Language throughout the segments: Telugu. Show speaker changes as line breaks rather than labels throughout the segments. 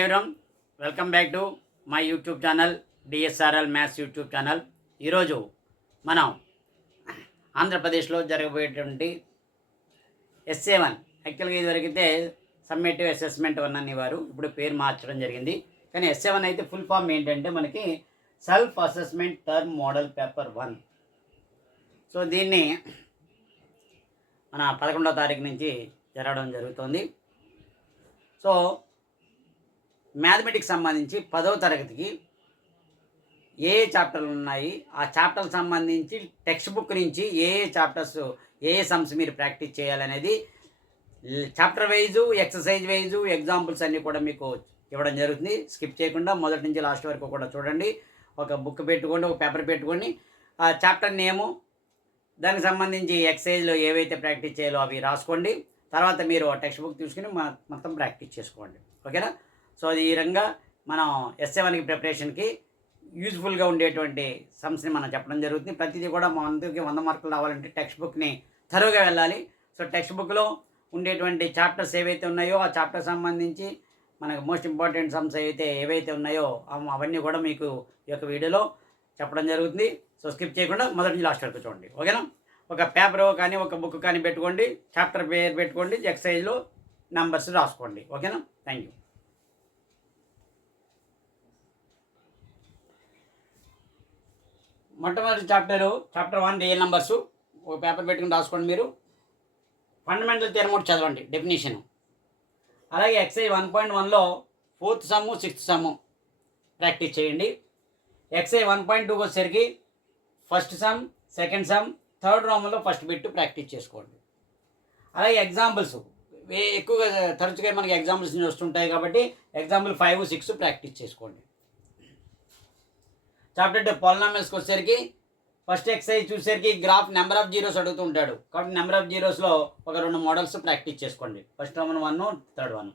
ఎవరం welcome back to my YouTube channel DSRL maths YouTube channel ఈరోజు మనం ఆంధ్రప్రదేశ్లో జరగబోయేటువంటి ఎస్ఏ వన్ యాక్చువల్గా ఇది వరకైతే సమ్మేటివ్ అసెస్మెంట్ వన్ అనేవారు ఇప్పుడు పేరు మార్చడం జరిగింది. కానీ ఎస్ఏ వన్ అయితే ఫుల్ ఫామ్ ఏంటంటే మనకి self assessment term model paper one so దీన్ని మన పదకొండవ తారీఖు నుంచి జరగడం జరుగుతుంది. సో మ్యాథమెటిక్స్ సంబంధించి పదవ తరగతికి ఏ ఏ చాప్టర్లు ఉన్నాయి? ఆ చాప్టర్లకు సంబంధించి టెక్స్ట్ బుక్ నుంచి ఏ ఏ చాప్టర్స్ ఏ ఏ సమ్స్ మీరు ప్రాక్టీస్ చేయాలనేది chapter wise exercise wise examples అన్నీ కూడా మీకు ఇవ్వడం జరుగుతుంది. స్కిప్ చేయకుండా మొదటి నుంచి లాస్ట్ వరకు కూడా చూడండి. ఒక బుక్ పెట్టుకోండి ఒక పేపర్ పెట్టుకోండి. ఆ చాప్టర్ నేము దానికి సంబంధించి ఎక్సర్సైజ్లో ఏవైతే ప్రాక్టీస్ చేయాలో అవి రాసుకోండి. తర్వాత మీరు టెక్స్ట్ బుక్ తీసుకుని మొత్తం ప్రాక్టీస్ చేసుకోండి. ఓకేనా? సో అది ఈ విధంగా మనం ఎస్ఏ వన్కి ప్రిపరేషన్కి యూజ్ఫుల్గా ఉండేటువంటి సమ్స్ని మనం చెప్పడం జరుగుతుంది. ప్రతిదీ కూడా మా అందరికి వంద మార్కులు రావాలంటే టెక్స్ట్ బుక్ని తరువుగా వెళ్ళాలి. సో టెక్స్ట్ బుక్లో ఉండేటువంటి చాప్టర్స్ ఏవైతే ఉన్నాయో ఆ చాప్టర్ సంబంధించి మనకు మోస్ట్ ఇంపార్టెంట్ సమ్స్ ఏవైతే ఏవైతే ఉన్నాయో అవన్నీ కూడా మీకు ఈ యొక్క వీడియోలో చెప్పడం జరుగుతుంది. సో స్కిప్ చేయకుండా మొదటి నుంచి లాస్ట్ వరకు చూడండి. ఓకేనా? ఒక పేపర్ కానీ ఒక బుక్ కానీ పెట్టుకోండి. చాప్టర్ పేరు పెట్టుకోండి. ఎక్సైజ్లో నెంబర్స్ రాసుకోండి. ఓకేనా? థ్యాంక్ యూ మొట్టమొదటి chapter chapter one real numbers ఒక పేపర్ పెట్టుకుని రాసుకోండి మీరు. ఫండమెంటల్ థియరం ఒకటి చదవండి డెఫినేషన్ అలాగే ఎక్సైజ్ వన్ పాయింట్ వన్లో fourth sum sixth sum practice చేయండి. ఎక్సైజ్ వన్ పాయింట్ టూకి వచ్చేసరికి first sum second sum third రౌండ్లో ఫస్ట్ బిట్ ప్రాక్టీస్ చేసుకోండి. అలాగే ఎగ్జాంపుల్స్ ఎక్కువగా తరచుగా మనకి ఎగ్జాంపుల్స్ వస్తుంటాయి కాబట్టి ఎగ్జాంపుల్ ఫైవ్ సిక్స్ ప్రాక్టీస్ చేసుకోండి. చాప్టర్ టూ పాలినామిల్స్కి వచ్చేసరికి ఫస్ట్ ఎక్సైజ్ చూసేసరికి గ్రాఫ్ నెంబర్ ఆఫ్ జీరోస్ అడుగుతూ ఉంటాడు. కాబట్టి నెంబర్ ఆఫ్ జీరోస్లో ఒక రెండు మోడల్స్ ప్రాక్టీస్ చేసుకోండి. First roman one third one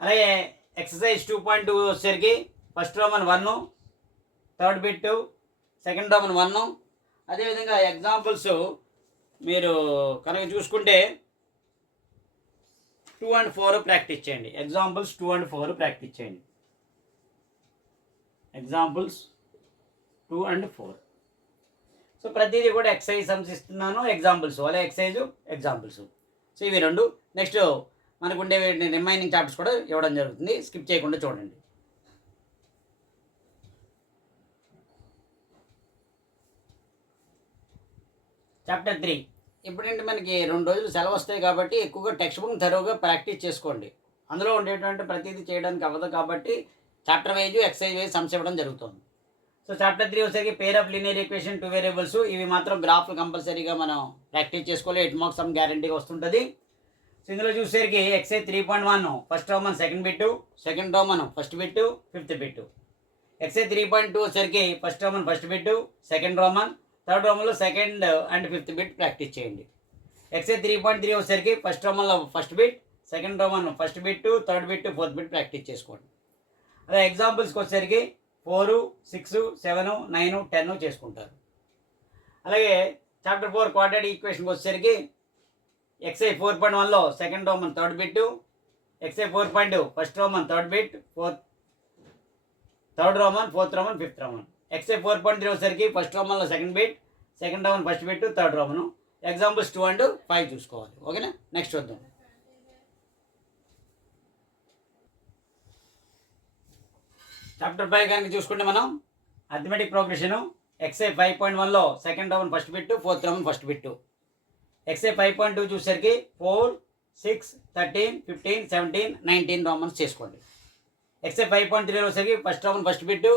అలాగే ఎక్సర్సైజ్ టూ పాయింట్ టూ వచ్చేసరికి first roman one third bit second roman one అదేవిధంగా ఎగ్జాంపుల్స్ మీరు కనుక చూసుకుంటే టూ అండ్ ఫోర్ ప్రాక్టీస్ చేయండి. Examples two and four practice చేయండి. Examples two and four so ప్రతిదీ కూడా ఎక్సైజ్ సమ్స్ ఇస్తున్నాను. ఎగ్జాంపుల్స్ అలా ఎక్సైజ్ ఎగ్జాంపుల్స్ సో ఇవి రెండు. నెక్స్ట్ మనకు ఉండే రిమైనింగ్ చాప్టర్స్ కూడా ఇవ్వడం జరుగుతుంది. స్కిప్ చేయకుండా చూడండి. చాప్టర్ త్రీ ఇప్పుడంటే మనకి రెండు రోజులు సెలవు వస్తాయి కాబట్టి ఎక్కువగా టెక్స్ట్ బుక్ థరోగా ప్రాక్టీస్ చేసుకోండి. అందులో ఉండేటువంటి ప్రతిదీ చేయడానికి అవ్వదు కాబట్టి chapter wise exercise wise sums ఇవ్వడం జరుగుతుంది. సో చాప్టర్ త్రీ వచ్చేసరికి pair of linear equation two variables ఇవి మాత్రం గ్రాఫ్లు కంపల్సరీగా మనం ప్రాక్టీస్ చేసుకోవాలి. ఎయిట్ మార్క్స్ సమ్ గ్యారంటీగా వస్తుంటుంది. సో ఇందులో చూసేసరికి exercise three point one first roman second bit second roman first bit fifth bit exercise three point two వచ్చేసరికి first roman first bit second roman third రోమన్లో second and fifth bit practice చేయండి. ఎక్సైజ్ త్రీ పాయింట్ త్రీ వచ్చేసరికి first రోమన్లో first bit second roman first bit third bit fourth bit practice చేసుకోండి. అదే ఎగ్జాంపుల్స్కి వచ్చేసరికి four six seven nine ten చేసుకుంటారు. అలాగే చాప్టర్ ఫోర్ క్వార్టర్ ఈక్వేషన్కి వచ్చేసరికి ఎక్స్ఐ ఫోర్ పాయింట్ వన్లో second roman third bit exercise four point first roman third bit fourth third roman fourth roman fifth roman exercise four point three వచ్చేసరికి first రోమన్లో second bit second roman first bit third roman examples two and five చూసుకోవాలి. ఓకేనా నెక్స్ట్ వద్దాం చాప్టర్ ఫైవ్ కనుక చూసుకుంటే మనం arithmetic progression exercise five point వన్లో second round first bit fourth round first bit exercise five point two చూసేసరికి four six thirteen fifteen seventeen nineteen rounds చేసుకోండి. ఎక్స్ఏ ఫైవ్ పాయింట్ త్రీ వచ్చేసరికి first round first bit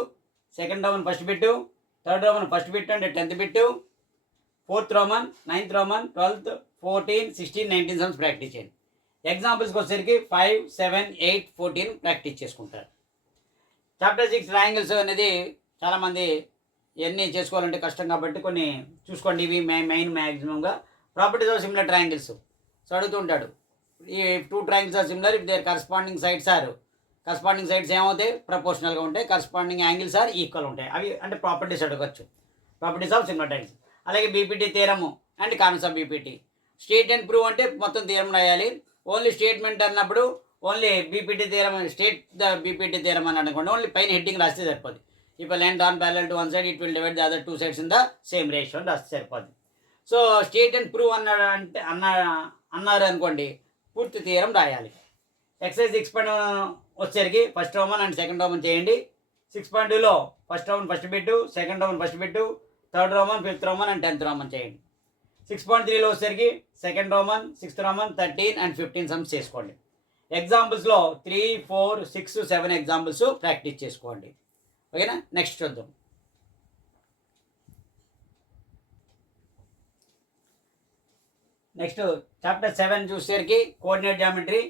second round first bit third round first bit అంటే tenth bit fourth roman ninth roman twelfth fourteen sixteen nineteen sums practice చేయండి. ఎగ్జాంపుల్స్కి వచ్చేసరికి five seven eight fourteen practice చేసుకుంటారు. చాప్టర్ సిక్స్ ట్రయాంగిల్స్ అనేది చాలామంది ఇవన్నీ చేసుకోవాలంటే కష్టం కాబట్టి కొన్ని చూసుకోండి. ఇవి main main మ్యాక్సిమంగా properties of similar triangles so అడుగుతుంటాడు ఈ two triangles are similar if their corresponding sides are corresponding sides ఏమవుతాయి? ప్రపోర్షనల్గా ఉంటాయి. కరస్పాండింగ్ యాంగిల్స్ ఆర్ ఈక్వల్ ఉంటాయి. అవి అంటే ప్రాపర్టీస్ అడగచ్చు. ప్రాపర్టీస్ ఆఫ్ సిమిలర్ ట్రయాంగిల్స్ అలాగే BPT theorem and converse of BPT state and prove అంటే మొత్తం తీరం రాయాలి. ఓన్లీ స్టేట్మెంట్ అన్నప్పుడు only BPT theorem state the BPT theorem అని అనుకోండి ఓన్లీ పైన హెడ్డింగ్ రాస్తే సరిపోద్ది. ఇప్పుడు land on parallel to one side it will divide the other two sides in the same ratio అని రాస్తే సరిపోద్ది. సో స్టేట్ అండ్ ప్రూవ్ అన్నాడు అంటే అన్న అన్నారు అనుకోండి పూర్తి తీరం రాయాలి. ఎక్సైజ్ సిక్స్ పాయింట్ వచ్చేసరికి first roman and second roman చేయండి. సిక్స్ పాయింట్ టూలో first roman first bit second roman first bit third roman fifth roman and tenth roman చేయండి. సిక్స్ పాయింట్ త్రీలో వచ్చేసరికి second roman sixth roman thirteen and fifteen sums చేసుకోండి. ఎగ్జాంపుల్స్లో three four six seven examples practice చేసుకోండి. ఓకేనా నెక్స్ట్ చూద్దాం. నెక్స్ట్ చాప్టర్ సెవెన్ చూసేసరికి కోఆర్డినేట్ జామెట్రీ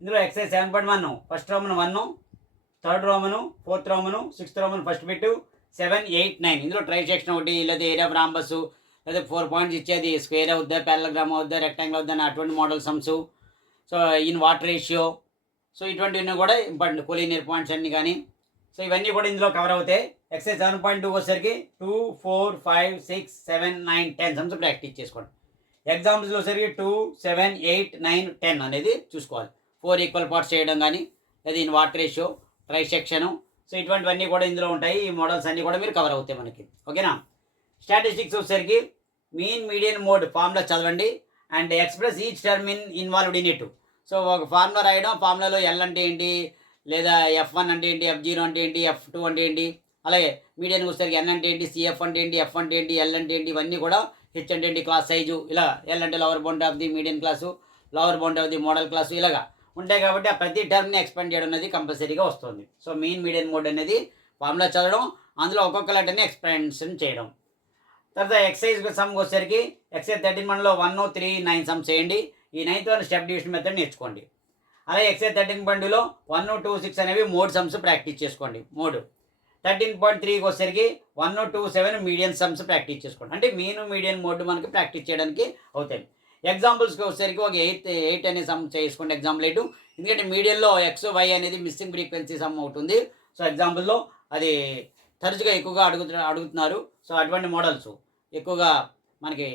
ఇందులో exercise seven point one first roman one third roman fourth roman sixth roman first bit seven eight nine ఇందులో ట్రై సెక్షన్ ఒకటి లేదా ఏరియా ఆఫ్ రాంబస్ లేదా ఫోర్ పాయింట్స్ ఇచ్చేది స్క్వేర్ అవుద్దా పెల్లగ్రామ్ అవుద్దా రెక్టాంగిల్ అవుద్దా అటువంటి model sums so in what ratio so ఇటువంటివన్నీ కూడా ఇంపార్టెంట్ కొలీనియర్ పాయింట్స్ అన్నీ కానీ. సో ఇవన్నీ కూడా ఇందులో కవర్ అవుతాయి. ఎక్సైజ్ సెవెన్ పాయింట్ టూ వచ్చేసరికి two four five six seven nine ten sums practice చేసుకోండి. ఎగ్జాంపుల్స్ వచ్చేసరికి two seven eight nine ten అనేది చూసుకోవాలి. ఫోర్ ఈక్వల్ పార్ట్స్ చేయడం కానీ లేదా in what ratio trisection so ఇటువంటివన్నీ కూడా ఇందులో ఉంటాయి. ఈ మోడల్స్ అన్నీ కూడా మీరు కవర్ అవుతాయి మనకి. ఓకేనా స్టాటిస్టిక్స్ వచ్చేసరికి మీన్ మీడియన్ మోడ్ ఫార్ములా చదవండి. And express each term in involved in it so ఒక ఫార్ములా రాయడం ఫార్ములాలో ఎల్ అంటే ఏంటి? లేదా ఎఫ్ వన్ అంటే ఏంటి? ఎఫ్ జీరో అంటే ఏంటి? ఎఫ్ టూ అంటే ఏంటి? అలాగే మీడియానికి వచ్చేసరికి ఎన్ అంటే ఏంటి? సిఎఫ్ అంటే ఏంటి? ఎఫ్ అంటే ఏంటి? ఎల్ అంటే ఏంటి? ఇవన్నీ కూడా హెచ్ అంటే ఏంటి? క్లాస్ సైజు ఇలా ఎల్ అంటే lower bound of the medium class lower bound of the modal class ఇలాగా ఉంటాయి కాబట్టి ఆ ప్రతి టర్మ్ని ఎక్స్పెండ్ చేయడం అనేది కంపల్సరీగా వస్తుంది. సో మెయిన్ మీడియం మోడ్ అనేది ఫార్ములా చదవడం అందులో ఒక్కొక్క లెటర్ని ఎక్స్పెన్షన్ చేయడం. తర్వాత ఎక్సైజ్ సమ్ వచ్చేసరికి ఎక్సైజ్ థర్టీన్ వన్లో వన్ త్రీ నైన్ సమ్ చేయండి ఈ ninth one step division method నేర్చుకోండి. అలాగే ఎక్సైజ్ థర్టీన్ బండిలో వన్ టూ సిక్స్ అనేవి మోడ్ సమ్స్ ప్రాక్టీస్ చేసుకోండి. మోడ్ థర్టీన్ పాయింట్ త్రీకి వచ్చేసరికి one two seven medium sums practice చేసుకోండి. అంటే మీను మీడియం మోడ్ మనకి ప్రాక్టీస్ చేయడానికి అవుతాయి. ఎగ్జాంపుల్స్కి వచ్చేసరికి ఒక ఎయిత్ ఎయిట్ అనే సమ్ చేసుకోండి. ఎగ్జాంపుల్ ఎయిట్ ఎందుకంటే మీడియంలో ఎక్స్ వై అనేది మిస్సింగ్ ఫ్రీక్వెన్సీ సమ్ అవుతుంది. సో ఎగ్జాంపుల్లో అది తరచుగా ఎక్కువగా అడుగుతు అడుగుతున్నారు. సో అటువంటి మోడల్స్ ఎక్కువగా మనకి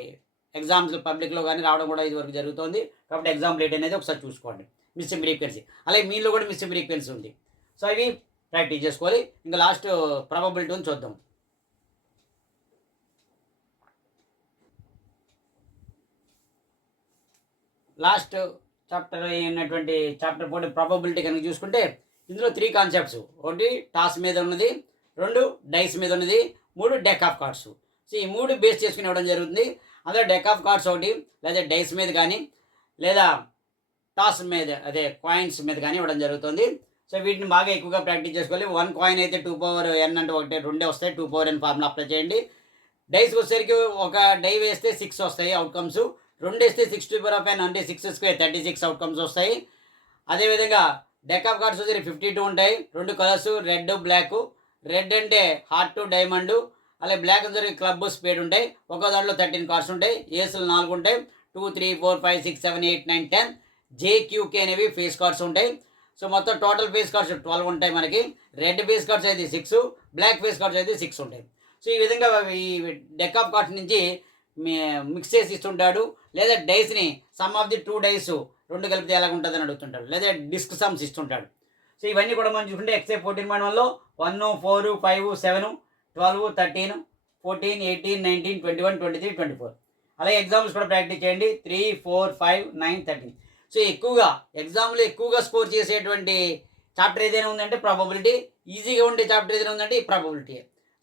ఎగ్జామ్స్ పబ్లిక్లో కానీ రావడం కూడా ఇదివరకు జరుగుతుంది. కాబట్టి ఎగ్జామ్ లేట్ అనేది ఒకసారి చూసుకోండి. మిస్సింగ్ ఫ్రీక్వెన్సీ అలాగే మీలో కూడా మిస్సింగ్ ఫ్రీక్వెన్సీ ఉంది. సో ఇవి ప్రాక్టీస్ చేసుకోవాలి. ఇంకా లాస్ట్ ప్రాబబిలిటీ చూద్దాం. లాస్ట్ చాప్టర్ అయినటువంటి చాప్టర్ పోటీ ప్రాబబిలిటీ కనుక చూసుకుంటే ఇందులో త్రీ కాన్సెప్ట్స్ ఒకటి టాస్ మీద ఉన్నది. రెండు డైస్ మీద ఉన్నది. మూడు డెక్ ఆఫ్ కార్డ్స్. సో ఈ మూడు బేస్ చేసుకుని ఇవ్వడం జరుగుతుంది. అందులో డెక్ ఆఫ్ కార్డ్స్ ఒకటి లేదా డైస్ మీద కానీ లేదా టాస్ మీద అదే కాయిన్స్ మీద కానీ ఇవ్వడం జరుగుతుంది. సో వీటిని బాగా ఎక్కువగా ప్రాక్టీస్ చేసుకోవాలి. వన్ కాయిన్ అయితే టూ పవర్ ఎన్ అంటే ఒకటి రెండే వస్తాయి. Two power N formula apply చేయండి. డైస్కి వచ్చేసరికి ఒక డై వేస్తే సిక్స్ వస్తాయి అవుట్కమ్స్ రెండు వేస్తే six two power of N అంటే six square thirty six outcomes వస్తాయి. అదేవిధంగా డెక్ ఆఫ్ కార్డ్స్ వచ్చి ఫిఫ్టీ టూ ఉంటాయి. రెండు కలర్స్ రెడ్ బ్లాక్ రెడ్ అంటే హార్ట్ డైమండ్ అలాగే బ్లాక్ అండ్ జరిగే క్లబ్ స్పేడ్ ఉంటాయి. ఒక దాంట్లో థర్టీన్ కార్డ్స్ ఉంటాయి. ఏసులు నాలుగు ఉంటాయి. Two three four five six seven eight nine ten J Q K అనేవి ఫేస్ కార్డ్స్ ఉంటాయి. సో మొత్తం టోటల్ ఫేస్ కార్డ్స్ ట్వెల్వ్ ఉంటాయి మనకి. రెడ్ ఫేస్ కార్డ్స్ అయితే సిక్స్ బ్లాక్ ఫేస్ కార్డ్స్ అయితే సిక్స్ ఉంటాయి. సో ఈ విధంగా ఈ డెక్ ఆఫ్ కార్డ్స్ నుంచి మిక్స్ చేసి ఇస్తుంటాడు. లేదా డైస్ని sum of the two dice రెండు కలిపితే ఎలా ఉంటుందని అడుగుతుంటాడు. లేదా డిస్క్ సమ్స్ ఇస్తుంటాడు. సో ఇవన్నీ కూడా మనం చూసుకుంటే ఎక్సై ఫోర్టీన్ పాయింట్ వన్లో one four five seven twelve thirteen fourteen eighteen nineteen twenty one twenty three twenty four. అలాగే ఎగ్జామ్స్ కూడా ప్రాక్టీస్ చేయండి. Three four five nine thirteen so ఎక్కువగా ఎగ్జామ్లో ఎక్కువగా స్కోర్ చేసేటువంటి చాప్టర్ ఏదైనా ఉందంటే ప్రాబబిలిటీ ఈజీగా ఉండే చాప్టర్ ఏదైనా ఉందంటే ఈ ప్రాబబిలిటీ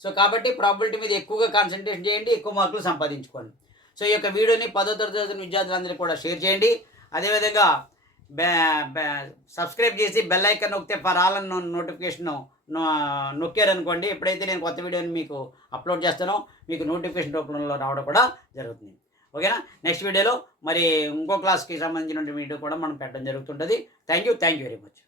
సో కాబట్టి ప్రాబిలిటీ మీద ఎక్కువగా కాన్సన్ట్రేషన్ చేయండి. ఎక్కువ మార్కులు సంపాదించుకోండి. సో ఈ యొక్క వీడియోని పదో తరగతి చదివిన విద్యార్థులందరికీ కూడా షేర్ చేయండి. అదేవిధంగా సబ్స్క్రైబ్ చేసి బెల్ ఐకన్ నొక్కితే ఫర్ ఆల్ అన్న నోటిఫికేషన్ నొక్కారనుకోండి ఎప్పుడైతే నేను కొత్త వీడియోని మీకు అప్లోడ్ చేస్తానో మీకు నోటిఫికేషన్ రూపంలో రావడం కూడా జరుగుతుంది. ఓకేనా? నెక్స్ట్ వీడియోలో మరి ఇంకో క్లాస్కి సంబంధించినటువంటి వీడియో కూడా మనం పెట్టడం జరుగుతుంటుంది. Thank you thank you very much.